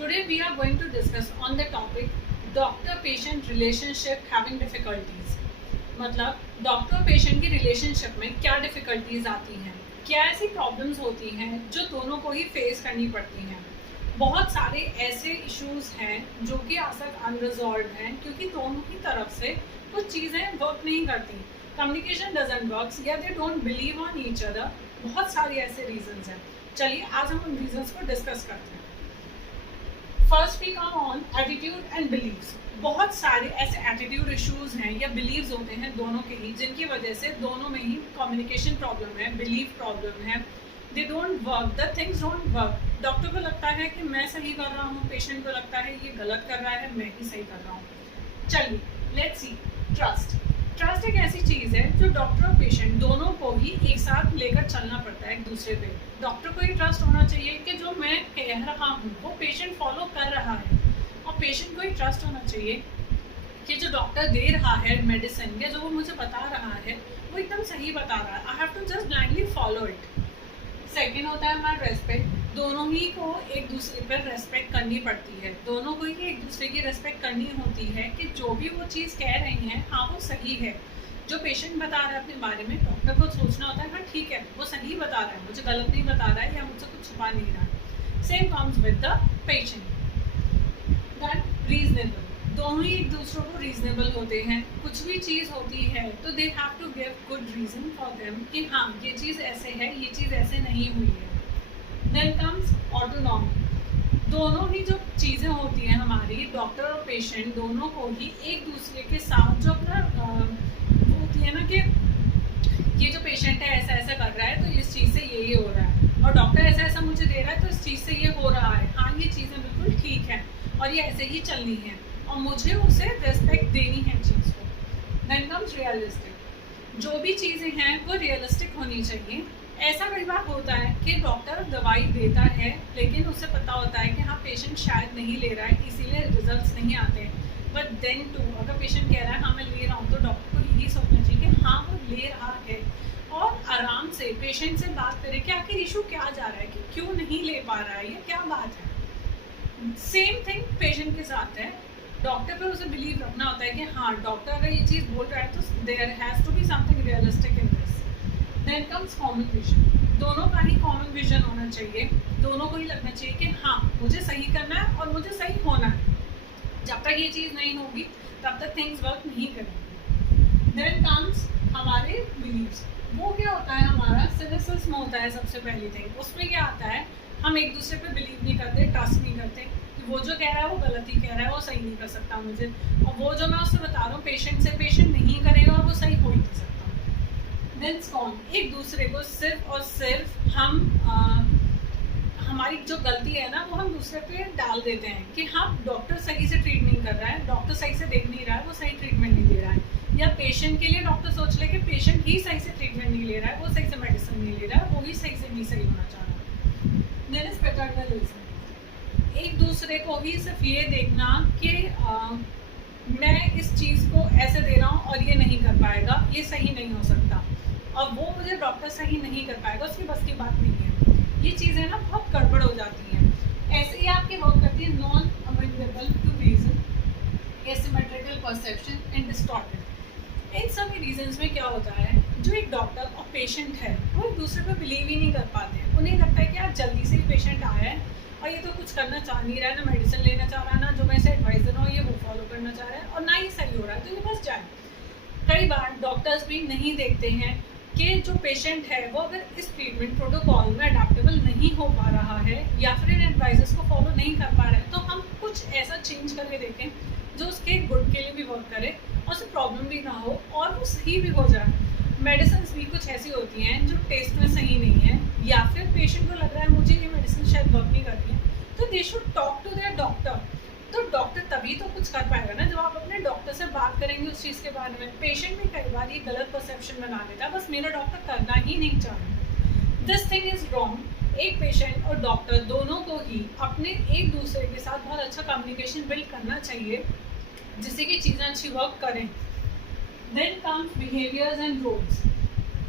Today we are going to discuss on the topic doctor-patient relationship having difficulties. मतलब doctor और patient की relationship में क्या difficulties आती हैं, क्या ऐसी प्रॉब्लम्स होती हैं जो दोनों को ही फेस करनी पड़ती हैं। बहुत सारे ऐसे इश्यूज हैं जो कि आज तक अनरिजॉल्व हैं क्योंकि दोनों की तरफ से कुछ चीज़ें वर्क नहीं करती, कम्युनिकेशन डजंट वर्क या they don't believe on each other. बहुत सारे ऐसे रीजंस हैं। चलिए आज हम उन रीजंस को डिस्कस करते हैं। First we come on attitude and beliefs. बहुत सारे ऐसे एटीट्यूड इश्यूज हैं या बिलीव्स होते हैं दोनों के ही, जिनकी वजह से दोनों में ही कम्युनिकेशन प्रॉब्लम है, बिलीव प्रॉब्लम है, they don't work, the things don't work. Doctor को लगता है कि मैं सही कर रहा हूँ, पेशेंट को लगता है ये गलत कर रहा है, मैं ही सही कर रहा हूँ। चलिए लेट्स सी ट्रस्ट। ट्रस्ट एक ऐसी चीज़ है जो डॉक्टर और पेशेंट दोनों को ही एक साथ लेकर चलना पड़ता है एक दूसरे पे। डॉक्टर को ये ट्रस्ट होना चाहिए कि जो मैं कह रहा हूँ वो पेशेंट फॉलो कर रहा है, और पेशेंट को ये ट्रस्ट होना चाहिए कि जो डॉक्टर दे रहा है मेडिसिन या जो वो मुझे बता रहा है वो एकदम सही बता रहा है। I have to just blindly follow it. Second होता है हमारा रेस्पेक्ट। दोनों ही को एक दूसरे पर रेस्पेक्ट करनी पड़ती है, दोनों को ही एक दूसरे की रेस्पेक्ट करनी होती है कि जो भी वो चीज़ कह रही हैं हाँ वो सही है। जो पेशेंट बता रहा है अपने बारे में, डॉक्टर को सोचना होता है हाँ ठीक है वो सही बता रहा है, मुझे गलत नहीं बता रहा है या मुझसे कुछ छुपा नहीं रहा है। Same comes with the patient. That reasonable. दोनों ही एक दूसरों को रीजनेबल होते हैं। कुछ भी चीज़ होती है तो they have to give good reason for them कि हाँ ये चीज़ ऐसे है, ये चीज़ ऐसे नहीं हुई है। Then comes autonomy. दोनों ही जो चीज़ें होती हैं हमारी, डॉक्टर और पेशेंट दोनों को ही एक दूसरे के साथ जो अपना होती है ना कि ये जो पेशेंट है ऐसा ऐसा कर रहा है तो इस चीज़ से ये हो रहा है, और डॉक्टर ऐसा ऐसा मुझे दे रहा है तो इस चीज़ से ये हो रहा है, हाँ ये चीज़ें बिल्कुल ठीक है और ये ऐसे ही चलनी है और मुझे उसे रेस्पेक्ट देनी है चीज़ को। Then comes realistic. जो भी चीज़ें हैं वो रियलिस्टिक होनी चाहिए। ऐसा कई बार होता है कि डॉक्टर दवाई देता है लेकिन उसे पता होता है कि हाँ पेशेंट शायद नहीं ले रहा है इसीलिए रिजल्ट्स नहीं आते हैं। बट देन टू अगर पेशेंट कह रहा है हाँ मैं ले रहा हूँ तो डॉक्टर को यही सोचना चाहिए कि हाँ वो ले रहा है, और आराम से पेशेंट से बात करें कि आखिर इशू क्या जा रहा है, कि क्यों नहीं ले पा रहा है या क्या बात है। सेम थिंग पेशेंट के साथ है। डॉक्टर पे उसे बिलीव रखना होता है कि हाँ डॉक्टर अगर ये चीज़ बोल रहा है तो there has to be something realistic in this. Then comes common vision. दोनों का ही कॉमन विजन होना चाहिए, दोनों को ही लगना चाहिए कि हाँ मुझे सही करना है और मुझे सही होना है। जब तक ये चीज़ नहीं होगी तब तक थिंग्स वर्क नहीं करेंगे। देन कम्स हमारे बिलीव्स। वो क्या होता है हमारा सिनिसिज्म होता है सबसे पहली थिंग। उसमें क्या आता है हम एक दूसरे पे बिलीव नहीं करते, ट्रस्ट नहीं करते कि वो जो कह रहा है वो गलत ही कह रहा है, वो सही नहीं कर सकता मुझे, और वो जो मैं उससे बता रहा हूँ पेशेंट से पेशेंट नहीं करेगा और वो सही हो ही नहीं सकता। देन स्कॉन। एक दूसरे को सिर्फ और सिर्फ हम हमारी जो गलती है ना वो हम दूसरे पे डाल देते हैं कि हाँ डॉक्टर सही से ट्रीट नहीं कर रहा है, डॉक्टर सही से देख नहीं रहा है, वो सही ट्रीटमेंट नहीं दे रहा है, या पेशेंट के लिए डॉक्टर सोच ले कि पेशेंट ही सही से ट्रीटमेंट नहीं ले रहा है, वो सही से मेडिसिन नहीं ले रहा है, वो ही सही से नहीं सही होना चाह रहा है। Then is paternalism. एक दूसरे को ही सिर्फ ये देखना कि मैं इस चीज़ को ऐसे दे रहा हूँ और ये नहीं कर पाएगा, ये सही नहीं हो सकता, और वो मुझे डॉक्टर सही नहीं कर पाएगा, उसकी बस की बात नहीं है। ये चीज़ें ना बहुत गड़बड़ हो जाती हैं। ऐसे ही आपके वर्क करती है non amendable to reason, asymmetrical perception and distorted. इन सभी रीजंस में क्या होता है, जो एक डॉक्टर और पेशेंट है वो एक दूसरे पर बिलीव ही नहीं कर पाते हैं। उन्हें लगता है कि यार जल्दी से ही पेशेंट आया है और ये तो कुछ करना चाह नहीं रहा है, ना मेडिसिन लेना चाह रहा है, ना जो मैं इसे एडवाइस दे रहा हूँ ये वो फॉलो करना चाह रहा है, और ना ही सही हो रहा है, तो ये बस जाए। कई बार डॉक्टर्स भी नहीं देखते हैं कि जो पेशेंट है वो अगर इस ट्रीटमेंट प्रोटोकॉल में अडेप्टेबल नहीं हो पा रहा है या फिर इन एडवाइजेस को फॉलो नहीं कर पा रहा है, तो हम कुछ ऐसा चेंज करके देखें जो उसके गुड के लिए भी वर्क करे और उसे प्रॉब्लम भी ना हो और वो सही भी हो जाए। मेडिसिन भी कुछ ऐसी होती हैं जो टेस्ट में सही नहीं है, या फिर पेशेंट को लग रहा है मुझे ये मेडिसिन शायद वर्क नहीं कर रही है, तो they should talk to their doctor. तो डॉक्टर तभी तो कुछ कर पाएगा ना जब आप अपने डॉक्टर से बात करेंगे उस चीज़ के बारे में। पेशेंट भी कई बार ये गलत परसेप्शन बना लेता है, बस मेरा डॉक्टर करना ही नहीं चाह रहा। This thing is wrong. एक पेशेंट और डॉक्टर दोनों को ही अपने एक दूसरे के साथ बहुत अच्छा कम्युनिकेशन बिल्ड करना चाहिए जिससे कि चीज़ें अच्छी वर्क करें। Then comes behaviours and roles.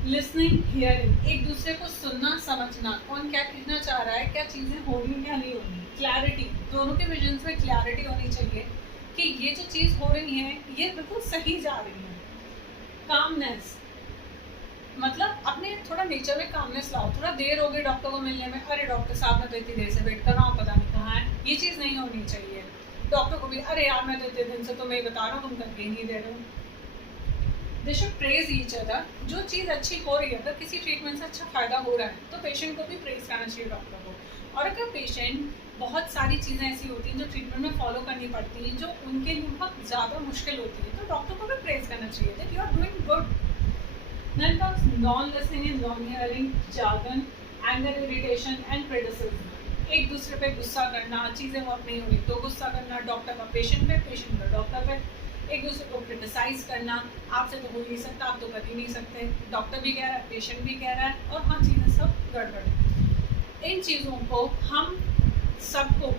Listening, hearing, एक दूसरे को सुनना, समझना, कौन क्या कहना चाह रहा है, क्या चीज़ें हो रही हैं या नहीं हो रही, क्लैरिटी। दोनों के विजन्स में क्लैरिटी होनी चाहिए कि ये जो चीज़ हो रही है ये बिल्कुल सही जा रही है। कामनेस, मतलब अपने थोड़ा नेचर में कामनेस लाओ। थोड़ा देर हो गई डॉक्टर को मिलने में, अरे डॉक्टर साहब मैं तो इतनी देर से वेट कर रहा हूँ, पता नहीं कहाँ है, ये चीज़ नहीं होनी चाहिए। डॉक्टर को भी, अरे यार मैं तो इतने दिन से तुम्हें बता रहा हूँ, तुम करके नहीं दे रहे हो। They should praise each other. जो चीज़ अच्छी हो रही है, अगर किसी ट्रीटमेंट से अच्छा फ़ायदा हो रहा है तो पेशेंट को भी प्रेज करना चाहिए डॉक्टर को। और अगर पेशेंट, बहुत सारी चीज़ें ऐसी होती हैं जो ट्रीटमेंट में फॉलो करनी पड़ती हैं, जो उनके लिए बहुत ज़्यादा मुश्किल होती है, तो डॉक्टर को भी प्रेज करना चाहिए that you are doing good. Then comes non-listening and non-hearing, jargon, anger, irritation and criticism. एक दूसरे पे गुस्सा करना, चीज़ें वर्क नहीं हो रही तो गुस्सा करना, डॉक्टर का पेशेंट पे, पेशेंट का डॉक्टर पे, एक दूसरे को क्रिटिसाइज करना, आपसे तो हो नहीं सकता, आप तो कर ही नहीं सकते, डॉक्टर भी कह रहा है, पेशेंट भी कह रहा है, और हाँ चीज़ें सब गड़बड़ है। इन चीज़ों को हम सबको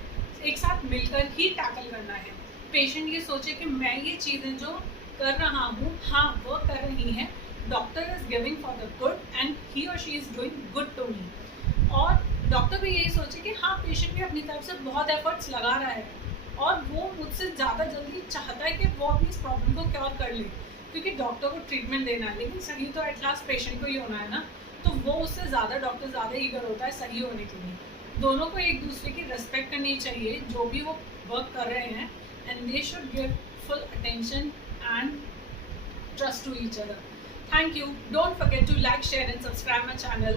एक साथ मिलकर ही टैकल करना है। पेशेंट ये सोचे कि मैं ये चीज़ें जो कर रहा हूँ, हाँ वो कर रही हैं, doctor is giving for the good and he और she is doing good to me. और डॉक्टर भी यही सोचे कि हाँ पेशेंट भी अपनी तरफ से बहुत एफर्ट्स लगा रहा है और वो मुझसे ज़्यादा जल्दी चाहता है कि वो अपनी इस प्रॉब्लम को क्योर कर ले, क्योंकि डॉक्टर को ट्रीटमेंट देना है, लेकिन सही तो एट लास्ट पेशेंट को ही होना है ना, तो वो उससे ज़्यादा, डॉक्टर ज़्यादा ईगर होता है सही होने के लिए। दोनों को एक दूसरे की रिस्पेक्ट करनी चाहिए जो भी वो वर्क कर रहे हैं, and they should give full attention and trust to each other. Thank you. Don't forget to like, share and subscribe my channel.